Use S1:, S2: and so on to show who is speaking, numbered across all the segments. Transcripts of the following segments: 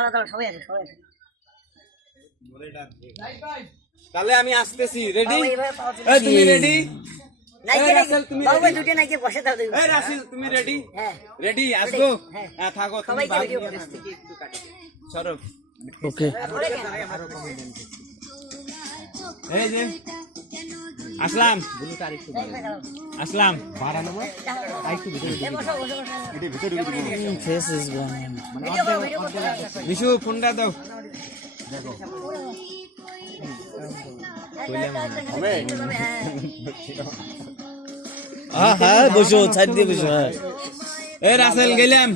S1: দাঁড়া, দাঁড়া, সবাই আছে সবাই আছে
S2: তাহলে আমি আসতেছি রেডি তুমি। রেডি তুমি
S1: হ্যাঁ।
S2: রেডি আসব?
S1: হ্যাঁ।
S2: হ্যাঁ থাকো তুমি
S3: ওকে
S2: এই যে আসলাম। আসলাম।
S1: এ, বসো, বসো, বসো।
S3: ফেস ইজ
S1: ভিডিও করো, ভিডিও করতে হবে।
S2: বিশু ফোনটা দাও।
S1: একটা, হ্যাঁ।
S3: হ্যাঁ হ্যাঁ বসো ছাদ দিয়ে বসো হ্যাঁ।
S2: এই রাসেল গেলাম।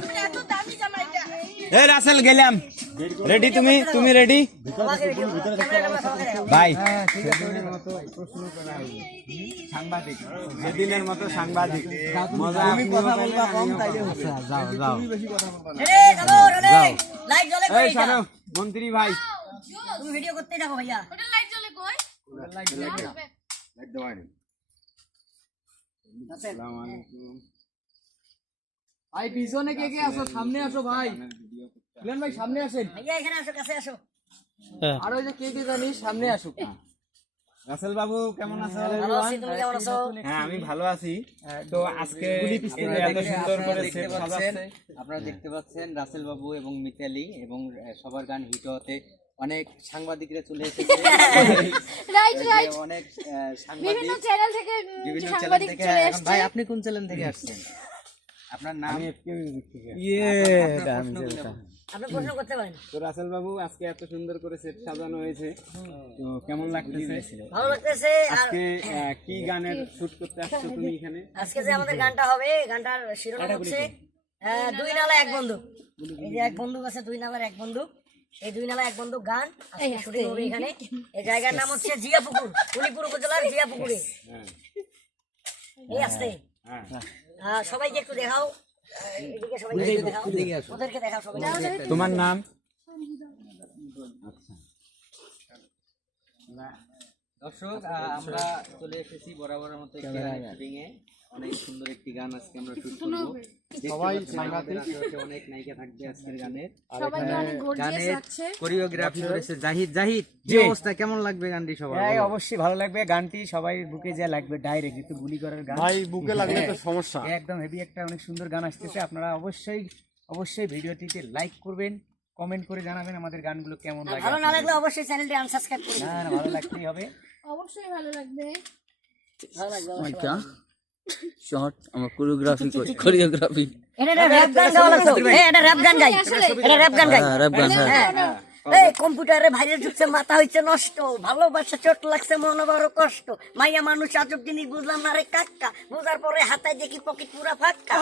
S2: এই রাসেল গেলাম। রেডি তুমি? তুমি রেডি
S1: ভিডিও।
S2: ভাই মতো প্রশ্ন করা হলো। সাংবাদিক সেদিনের মতো সাংবাদিক মজা তুমি কথা বলবা কম তাইলে হচ্ছে যাও যাও
S1: রেডি, চলো, রেডি। লাইট জ্বলে কই?
S2: মন্ত্রী ভাই।
S1: তুমি ভিডিও থাকো ভাইয়া।
S2: আসসালামু আলাইকুম।
S4: ভাই পিছনে কে কে আসো সামনে আসো ভাই। ভাই সামনে আসেন।
S1: ভাইয়া এখানে আসো কাছে আসো।
S3: হ্যাঁ।
S4: আর ওই যে কে কে জানি সামনে আসুক।
S2: রাসেল বাবু কেমন আছো?
S1: ভালো আছি তুমি কেমন আছো?
S2: হ্যাঁ আমি ভালো আছি। তো আজকে এত সুন্দর করে সেট সাজাচ্ছে
S5: আপনারা দেখতে পাচ্ছেন রাসেল বাবু এবং মিতালি এবং সবার গান হিট হতে অনেক সাংবাদিকরা চলে এসেছে।
S6: Right right.
S5: অনেক সাংবাদিক
S6: বিভিন্ন চ্যানেল থেকে সাংবাদিক চলে এসেছে।
S5: ভাই আপনি কোন চ্যানেল থেকে আসছেন? আপনার নাম?
S3: ইয়ে
S1: আপনি প্রশ্ন করতে পারেন।
S2: তো রাসেল বাবু আজকে এত সুন্দর করে সেট সাজানো হয়েছে। তো কেমন লাগতেছে?
S1: ভালো লাগতেছে আর
S2: কি গানের শুট করতে আসছো তুমি এখানে?
S1: আজকে যে আমাদের গানটা হবে গানটার শিরোনাম হচ্ছে দুই নালা এক বন্ধু এই যে এক বন্ধু আছে দুই নালার এক বন্ধু এই দুই নালা এক বন্ধু গান শুটিং হবে এখানে। এই জায়গার নাম হচ্ছে জিয়াপুকুর উলিপুর উপজেলার জিয়াপুকুরে। এই আসতে।
S2: হ্যাঁ।
S1: আহ, সবাইকে একটু দেখাও। আহ, এদিকে সবাইকে দেখাও। ওদেরকে দেখাও সবাই
S2: তোমার নাম?
S5: দর্শক আমরা চলে এসেছি বরাবরের মতো একটি শুটিং এ অনেক সুন্দর একটি গান আজকে আমরা শুট করব। সবাই সাংবাদিক অনেক নায়িকা থাকবে আজকের গানের।
S6: সবাইকে অনেক গর্জিয়াস লাগছে
S5: কোরিওগ্রাফি করেছে জাহিদ। জাহিদ কি অবস্থা? কেমন লাগবে গানটি সবার?
S7: হ্যাঁ অবশ্যই ভালো লাগবে। গানটি সবাই বুকে যা লাগবে ডাইরেক্ট যেহেতু গুলি করার গান।
S2: ভাই বুকে লাগলে তো সমস্যা।
S7: একদম হেভি একটা অনেক সুন্দর গান আসতেছে। আপনারা অবশ্যই অবশ্যই ভিডিওটিতে লাইক করবেন কমেন্ট করে জানাবেন আমাদের গানগুলো কেমন লাগে
S1: ভালো না লাগলে অবশ্যই চ্যানেলটি আনসাবস্ক্রাইব করুন
S7: না না ভালো লাগতেই হবে।
S6: অবশ্যই ভালো লাগবে।
S1: ভালো
S3: শর্ট আমার কোরিওগ্রাফি করি। কোরিওগ্রাফি
S1: এটা র‍্যাপ গান গাওয়া লাগতো এটা র‍্যাপ গান গাই। এটা র‍্যাপ গান গাই।
S3: হ্যাঁ র্যাপ গান হ্যাঁ।
S1: হ্যাঁ। এই কম্পিউটারে ভাইরাস ঢুকছে মাথা হইছে নষ্ট ভালোবাসা চোট লাগছে মনে বড় কষ্ট। মাইয়া মানুষ আজব জিনিস বুঝলাম না রে কাক্কা। বুঝার পরে হাতায় দেখি পকেট পুরা ফাঁকা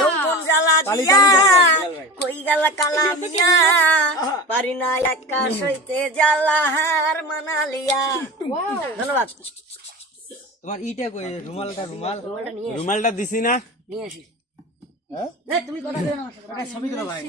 S1: যৌবন জ্বালা দিয়া। কই গেলা কালা মিয়া? পারি না একা সইতে জ্বালা হার মানালিয়া। ধন্যবাদ।
S5: তোমার ইটা কই? রুমালটা রুমাল?
S1: রুমালটা
S2: দিছি না?
S1: নিয়ে আসি। হ্যাঁ? তুমি কথা বলো না আমার সাথে। আমার সাথে ছবি তোলা। মানে-